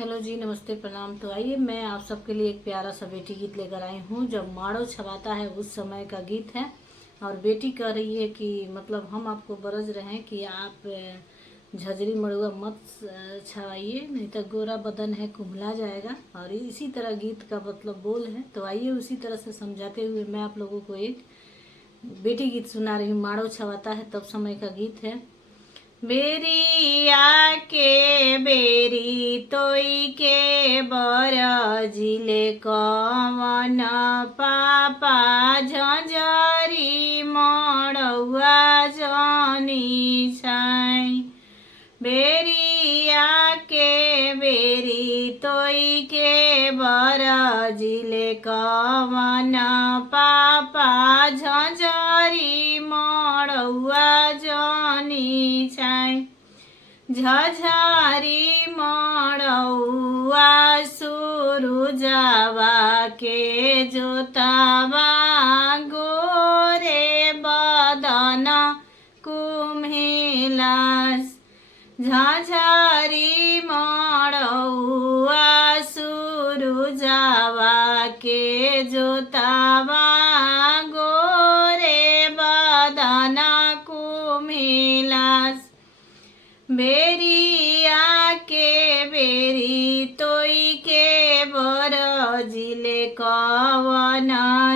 Hello जी, नमस्ते, प्रणाम। तो आइए मैं आप सबके लिए एक प्यारा सा बेटी गीत लेकर आई हूँ। जब माड़ो छवाता है उस समय का गीत है। और बेटी कह रही है कि मतलब हम आपको बरज रहे हैं कि आप झजरी मड़ुआ मत छवाइए, नहीं तो गोरा बदन है कुम्हला जाएगा। और इसी तरह गीत का मतलब बोल है। तो आइए उसी तरह से समझाते हुए मैं आप लोगों को एक बेटी गीत सुना रही हूँ। माड़ो छवाता है तब समय का गीत है। बेरी आके बेरी तोई के बरजिले कवन पापा झंझरी मड़ुआ जनी छाई। बेरी आके बेरी तोई के बरजिले कवन पापा झंझरी मड़ुआ जनी छाई। झझरी मड़ुआ सुरुजवा के जोतावा गोरे बदन कुम्हिलास। झझरी मड़ुआ सुरुजवा के जोतावा गोरे बदन कुम्हिलास। बेरी आके बेरी तोई के बरजिले कवन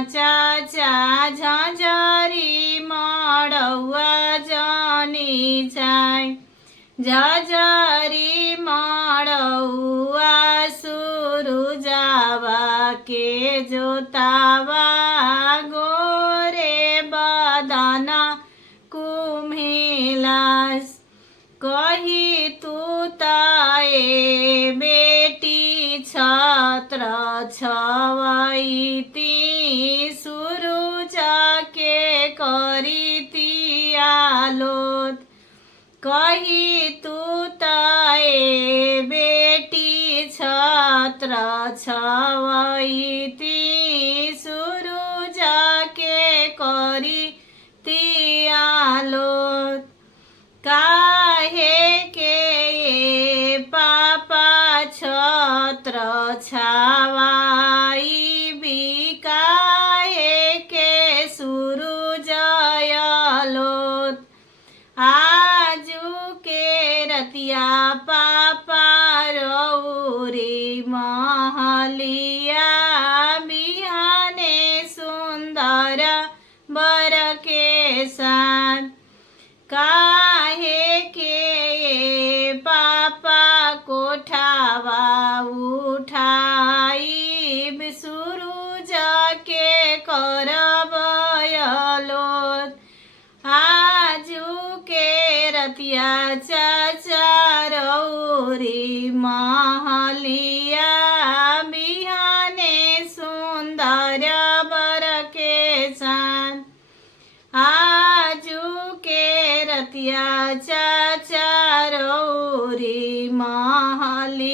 चाचा झंझरी मड़ुआ जनी छाई। झझरी मड़ुआ सुरुजवा के जोतावा गोरे बदन कुम्हिलास। कही तू ताए बेटी छत्र छवैती सुरुज के करीती आलोत। कही तू ताए बेटी छत्र छवैती सुरुज के करीती आलोत। काहे के ये पापा छत्र छावाई भी काहे के सुरुज आलोत। आजू के रतिया पापा रौरी महलिया बिहाने सुंदर बर के साथ। काहे के ये पापा कोठावा उठाई सुरुज के करब आलोत। आजू के रतिया चाचा रौरी महलिया बिहाने सुंदर बर के साथ। आजू के रतिया चाचा रौरी महलिया